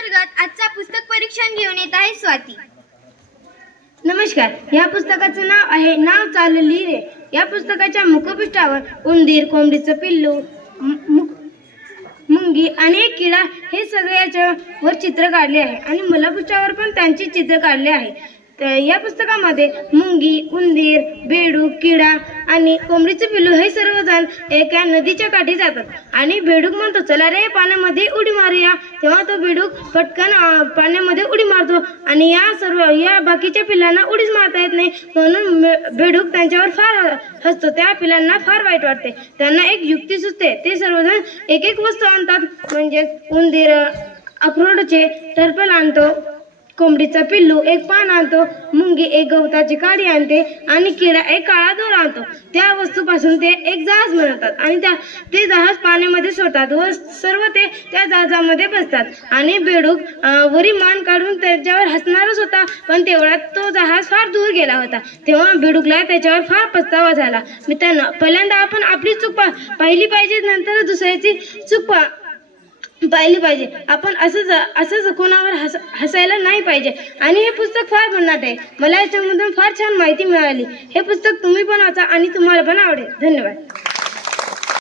अंतर्गत आजचा पुस्तक परीक्षण घेऊन येत आहे स्वाती। नमस्कार। या पुस्तकाचं नाव आहे नाव चालली रे। या पुस्तकाच्या मुखपृष्ठावर उंदीर, कोंबडीचं पिल्लू, मुंगी आणि एक किडा हे सगळ्याच्या वर चित्र काढले आहे आणि मुखपृष्ठावर पण त्यांची चित्र काढले आहे। या पुस्तकामध्ये मुंगी, उंदीर, बेडूक, किडा आणि कोंबडीचे पिल्लू हे सर्वजण एका नदीच्या काठी जातात आणि बेडूक म्हणतो, चला रे पाण्यामध्ये उडी मारूया। तेव्हा तो बेडूक पटकन पाण्यामध्ये उडी मारतो आणि या बाकीच्या पिल्लांना उडीच मारता येत नाही, म्हणून बेडूक त्यांच्यावर फार हसतो। त्या पिल्लांना फार वाईट वाटते। त्यांना एक युक्ती सुचते। ते सर्वजण एक एक वस्तू आणतात, म्हणजे उंदीर अक्रोडचे टरफल आणतो, कोंबडीचा पिल्लू एक पान आणतो, मुंगी एक गवताची काडी आणते आणि किडा एक काळा दोरा आणतो। त्या वस्तूपासून ते एक जहाज बनवतात आणि ते जहाज पाण्यामध्ये सोडतात व सर्व ते त्या जहाजामध्ये बसतात आणि बेडूक वरी मान काढून त्याच्यावर हसणारच होता, पण तेवढ्यात तो जहाज फार दूर गेला होता। तेव्हा बेडूकला त्याच्यावर फार पछतावा झाला। मित्रांनो, पहिल्यांदा आपण आपली चूक पाहिली पाहिजे, नंतर दुसऱ्याची चूक पाहिली पाहिजे। आपण असंच कोणावर हसायला नाही पाहिजे। आणि हे पुस्तक फार भन्नाट आहे। मला याच्यामधून फार छान माहिती मिळाली। हे पुस्तक तुम्ही पण वाचा आणि तुम्हाला पण आवडेल। धन्यवाद।